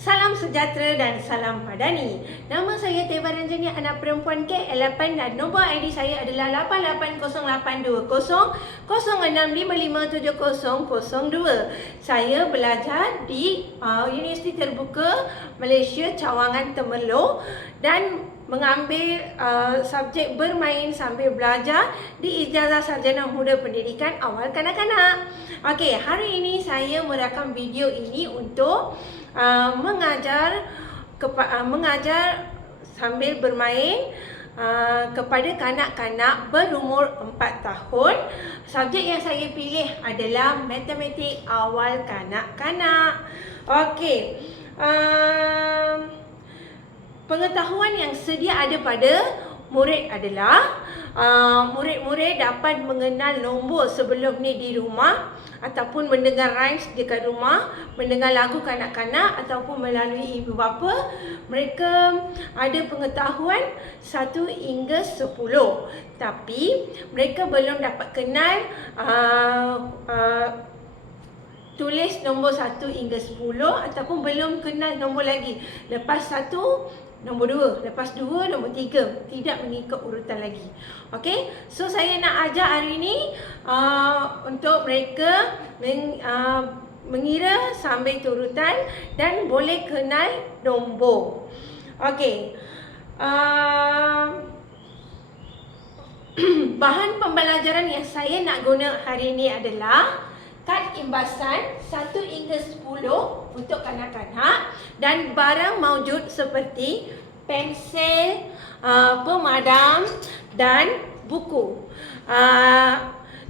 Salam sejahtera dan salam madani. Nama saya Teba Ranjani, anak perempuan K8 dan nombor ID saya adalah 880820 06557002. Saya belajar di Universiti Terbuka Malaysia Cawangan Temerloh dan mengambil subjek bermain sambil belajar di Ijazah Sarjana Muda Pendidikan Awal Kanak-kanak. Okey, hari ini saya merakam video ini untuk mengajar sambil bermain kepada kanak-kanak berumur 4 tahun. Subjek yang saya pilih adalah matematik awal kanak-kanak. Okey. Pengetahuan yang sedia ada pada murid adalah murid-murid dapat mengenal nombor sebelum ni di rumah ataupun mendengar rhymes dekat rumah, mendengar lagu kanak-kanak ataupun melalui ibu bapa. Mereka ada pengetahuan 1 hingga 10, tapi mereka belum dapat kenal tulis nombor 1 hingga 10 ataupun belum kenal nombor lagi. Lepas 1, nombor 2, lepas 2, nombor 3. Tidak mengikut urutan lagi. Okey, so saya nak ajar hari ini untuk mereka mengira sambil turutan dan boleh kenal nombor. Okey. Bahan pembelajaran yang saya nak guna hari ini adalah kad imbasan 1 hingga 10 untuk kanak-kanak dan barang maujud seperti pensel, pemadam dan buku.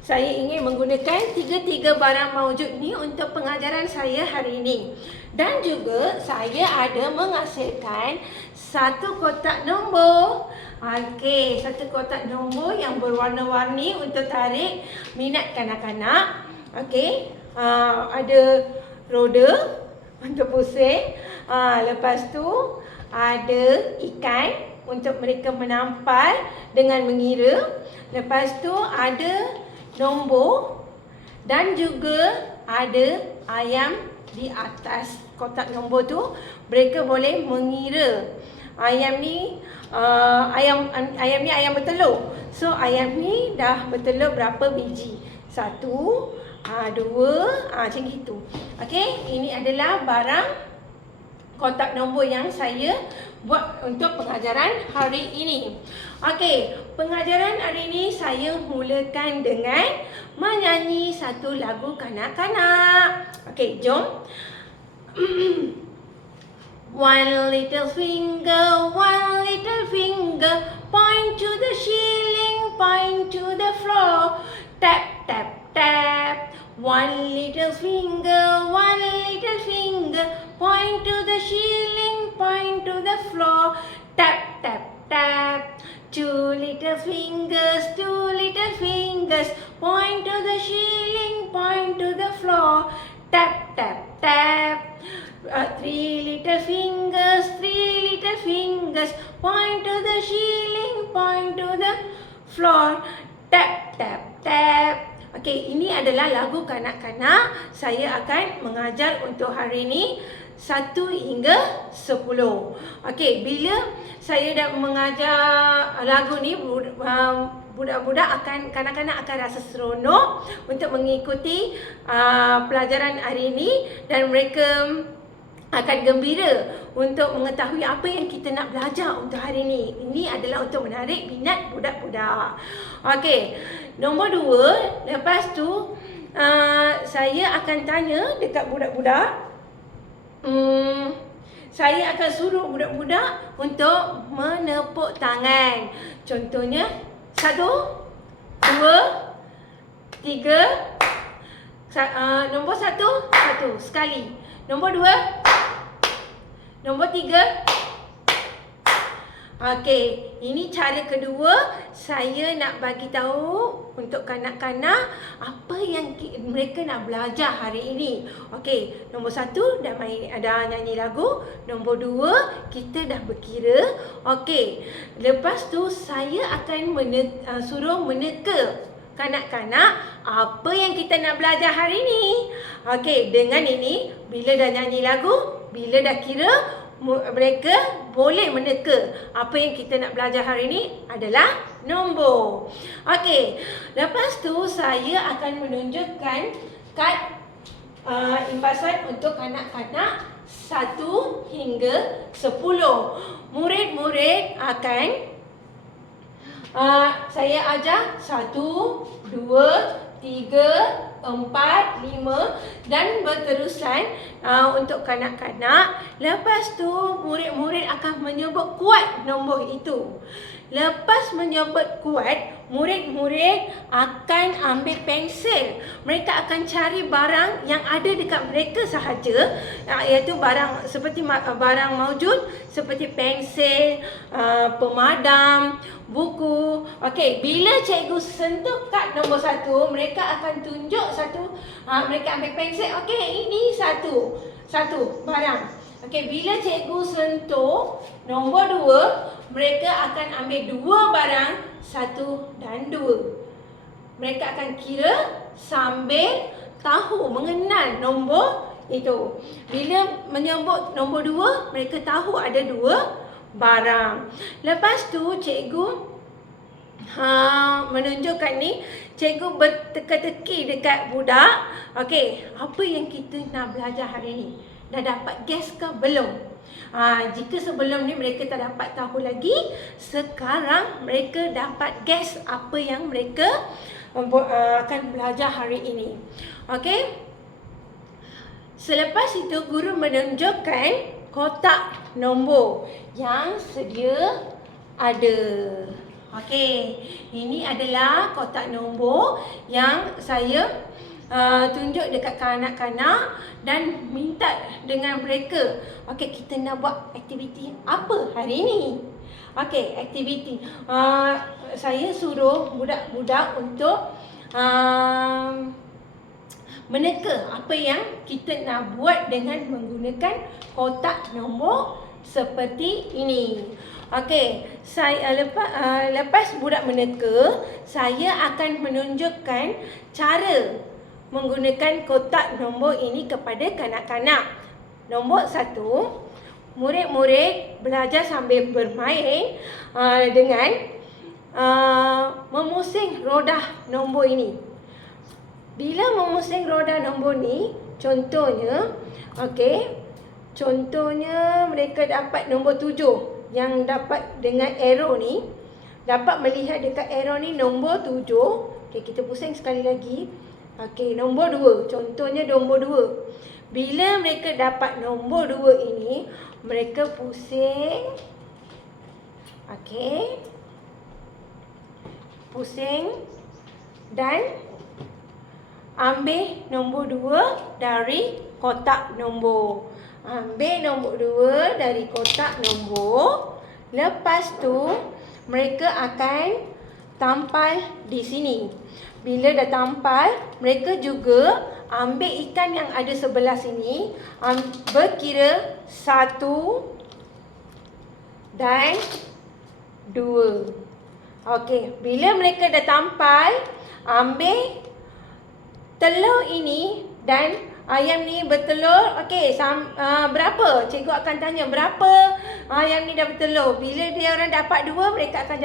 Saya ingin menggunakan tiga barang maujud ni untuk pengajaran saya hari ini. Dan juga saya ada menghasilkan 1 kotak nombor. Okey, 1 kotak nombor yang berwarna-warni untuk tarik minat kanak-kanak. Okey, ada roda untuk pusing. Lepas tu ada ikan untuk mereka menampal dengan mengira. Lepas tu ada nombor dan juga ada ayam di atas kotak nombor tu. Mereka boleh mengira. Ayam ni ayam bertelur. So ayam ni dah bertelur berapa biji? 1, 2, macam gitu. Okey, ini adalah barang kotak nombor yang saya buat untuk pengajaran hari ini. Okey, pengajaran hari ini saya mulakan dengan menyanyi 1 lagu kanak-kanak. Okey, jom. One little finger, point to the ceiling, point to the floor. Tap, tap, tap. One little finger, point to the ceiling, point to the floor. Tap, tap, tap. 2 little fingers, point to the ceiling, point to the floor. Tap, tap, tap. 3 little fingers, point to the ceiling, point to the floor. Tap, tap, tap. Okey, ini adalah lagu kanak-kanak. Saya akan mengajar untuk hari ini 1 hingga 10. Okey, bila saya dah mengajar lagu ni, kanak-kanak akan rasa seronok untuk mengikuti pelajaran hari ini dan mereka akan gembira untuk mengetahui apa yang kita nak belajar untuk hari ini. Ini adalah untuk menarik minat budak-budak. Okey, nombor 2, lepas tu saya akan tanya dekat budak-budak. Saya akan suruh budak-budak untuk menepuk tangan. Contohnya 1, 2, 3. Nombor 1 sekali. Nombor 2, nombor 3. Okey, ini cara kedua. Saya nak bagi tahu untuk kanak-kanak apa yang mereka nak belajar hari ini. Okey, nombor 1 dah nyanyi lagu. Nombor 2 kita dah berkira. Okey, lepas tu saya akan suruh meneka kanak-kanak apa yang kita nak belajar hari ni. Okey, dengan ini bila dah nyanyi lagu, bila dah kira, mereka boleh meneka apa yang kita nak belajar hari ni adalah nombor. Okey, lepas tu saya akan menunjukkan kad imbasan untuk kanak-kanak 1 hingga 10. Murid-murid akan saya ajar 1, 2, 3, 4, 5 dan berterusan untuk kanak-kanak. Lepas tu murid-murid akan menyebut kuat nombor itu. Lepas menyebut kuat, murid-murid akan ambil pensel. Mereka akan cari barang yang ada dekat mereka sahaja, iaitu barang seperti barang maujud seperti pensel, pemadam, buku. Okey, bila cikgu sentuh kad nombor 1, mereka akan tunjuk satu, mereka ambil pensel. Okey, ini satu barang. Okey, bila cikgu sentuh nombor 2, mereka akan ambil 2 barang, 1 dan 2. Mereka akan kira sambil tahu, mengenal nombor itu. Bila menyebut nombor 2, mereka tahu ada 2 barang. Lepas tu cikgu menunjukkan ni, cikgu berteka-teki dekat budak. Okey, apa yang kita nak belajar hari ni? Dah dapat guess ke belum? Jika sebelum ni mereka tak dapat tahu lagi, sekarang mereka dapat guess apa yang mereka akan belajar hari ini. Okey. Selepas itu guru menunjukkan kotak nombor yang sedia ada. Okey, ini adalah kotak nombor yang saya tunjuk dekat kanak-kanak dan minta dengan mereka. Okey, kita nak buat aktiviti apa hari ini? Okey, aktiviti. Saya suruh budak-budak untuk meneka apa yang kita nak buat dengan menggunakan kotak nombor seperti ini. Okey, saya lepas budak meneka, saya akan menunjukkan cara menggunakan kotak nombor ini kepada kanak-kanak. Nombor 1, murid-murid belajar sambil bermain dengan memusing roda nombor ini. Bila memusing roda nombor ni, contohnya, okey, contohnya mereka dapat nombor 7 yang dapat dengan arrow ni, dapat melihat dekat arrow ni nombor 7. Okey, kita pusing sekali lagi. Okey, nombor 2. Contohnya nombor 2. Bila mereka dapat nombor 2 ini, mereka pusing. Okey. Pusing dan ambil nombor 2 dari kotak nombor. Ambil nombor 2 dari kotak nombor. Lepas tu, mereka akan tampal di sini. Bila dah tampal, mereka juga ambil ikan yang ada sebelah sini, berkira 1 dan 2. Okey, bila mereka dah tampal, ambil telur ini dan ayam ni bertelur. Okey, berapa? Cikgu akan tanya berapa ayam ni dah bertelur. Bila dia orang dapat 2, mereka akan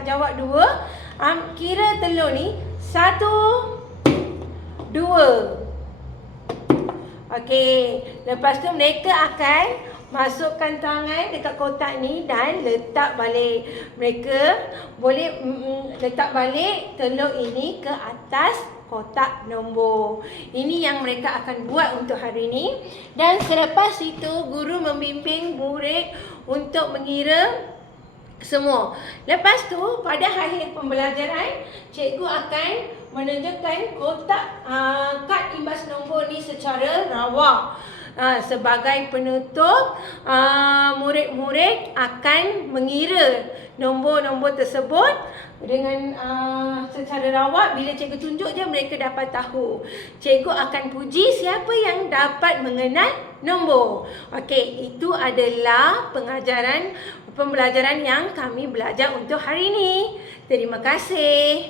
jawab 2. Kira telur ni 1, 2. Okey, lepas tu mereka akan masukkan tangan dekat kotak ni dan letak balik. Mereka boleh letak balik telur ini ke atas kotak nombor. Ini yang mereka akan buat untuk hari ini. Dan selepas itu guru membimbing murid untuk mengira semua. Lepas tu pada akhir pembelajaran, cikgu akan menunjukkan kotak kad imbas nombor ni secara rawak. Sebagai penutup, murid-murid akan mengira nombor-nombor tersebut dengan secara rawak. Bila cikgu tunjuk je, mereka dapat tahu. Cikgu akan puji siapa yang dapat mengenal nombor. Okey, itu adalah pembelajaran yang kami belajar untuk hari ini. Terima kasih.